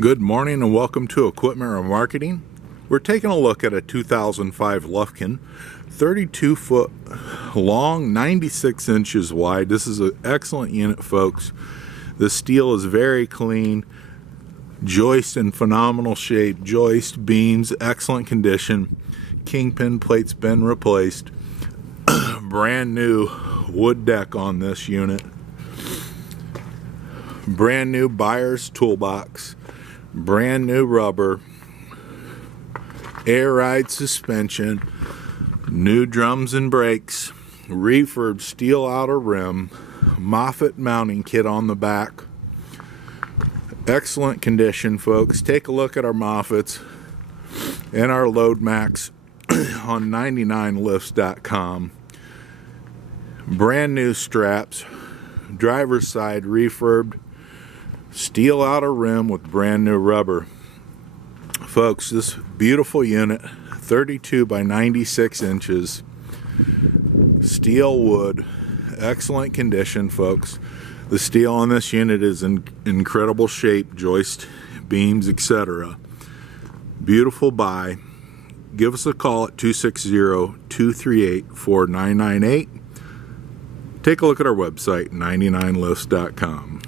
Good morning and welcome to Equipment or Marketing. We're taking a look at a 2005 Lufkin, 32 foot long, 96 inches wide. This is an excellent unit, folks. The steel is very clean, joist in phenomenal shape, joist, beams, excellent condition, kingpin plates been replaced, brand new wood deck on this unit, brand new buyer's toolbox, brand new rubber, air ride suspension, new drums and brakes, refurb steel outer rim, Moffett mounting kit on the back. Excellent condition, folks. Take a look at our Moffetts and our Load Max on 99lifts.com. Brand new straps, driver's side refurbed, steel outer rim with brand new rubber. Folks, this beautiful unit, 32 by 96 inches, steel wood, excellent condition, folks. The steel on this unit is in incredible shape, joist, beams, etc. Beautiful buy. Give us a call at 260-238-4998. Take a look at our website, 99lifts.com.